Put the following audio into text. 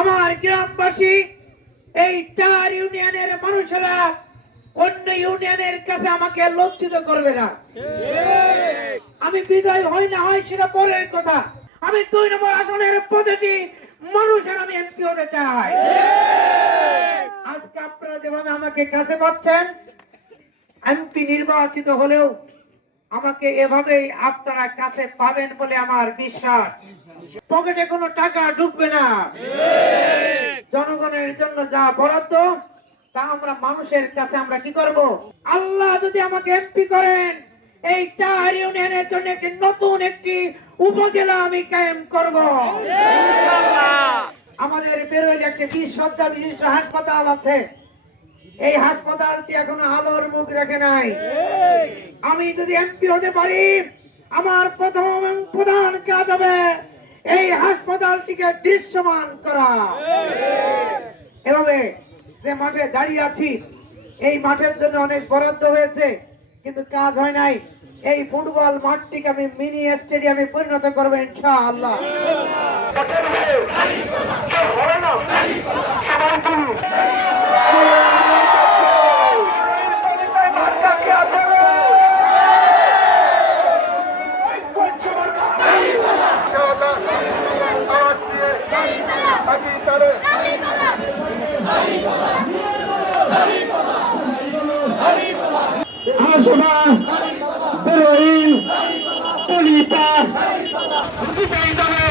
আমার গ্রামবাসী এই 4 ইউনিয়নের মানুষেরা অন্য ইউনিয়নের কাছে আমাকে লজ্জিত করবে না। আমি বিজয় হই না হয় সেটা পরের কথা। আমি 2 নম্বর আসনের প্রতিটি মানুষের আমি এমপি হতে চাই। আজকে আপনারা যেভাবে আমাকে কাছে পাচ্ছেন, এমপি নির্বাচিত হলেও আমাকে এভাবেই আপনারা কাছে পাবেন বলে আমার বিশ্বাস। পকেটে কোনো টাকা ঢুকবে না। জনগণের জন্য যা বরাদ্দ তা আমরা মানুষের কাছে আমরা কি করব? আল্লাহ যদি আমাকে এমপি করেন, এই 4 ইউনিয়নের জন্য একটি নতুন একটি উপজেলা আমি কায়েম করব ইনশাআল্লাহ। আমাদের বেরোইলে একটি 20 শয্যা বিশিষ্ট হাসপাতাল আছে। এই হাসপাতালটি এখনো আলোর মুখ দেখে নাই। আমি যদি এমপি হতে পারি, আমার প্রথম এবং প্রধান কাজ হবে এই হাসপাতালটিকে দৃশ্যমান করা। এভাবে যে মাঠে দাঁড়িয়ে আছি, এই মাঠের জন্য অনেক বরাদ্দ হয়েছে কিন্তু কাজ হয় নাই। এই ফুটবল মাঠটিকে আমি মিনি স্টেডিয়ামে পরিণত করব ইনশাআল্লাহ। আসবা বেরোই পলিতা জিতেই যাবে।